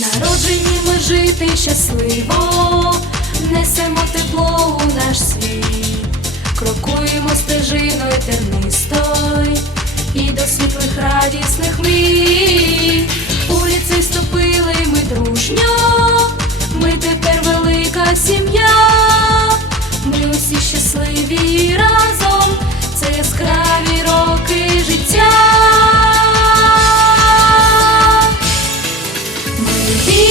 Прагнемо жити щасливо, несемо тепло у наш світ, крокуємо стежиною тернистою і до світлих радісних мрій. У ліцей вступили ми дружньо, ми тепер велика сім'я. Ми усі щасливі разом, це яскраві Ми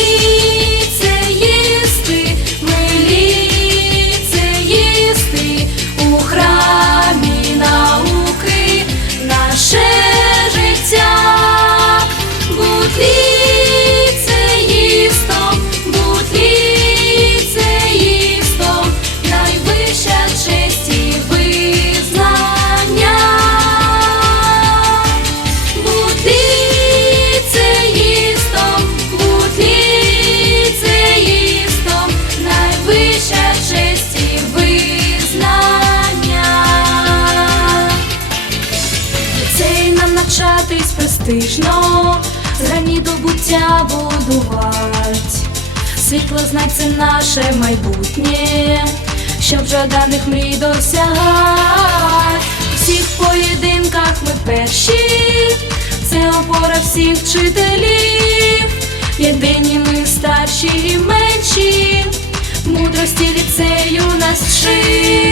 престижно, зрані до буття будувать. Світло знать це наше майбутнє, щоб жаданих мрій досягать. Всіх поєдинках ми перші, це опора всіх вчителів. Єдині ми старші і менші, мудрості ліцею нас вчить.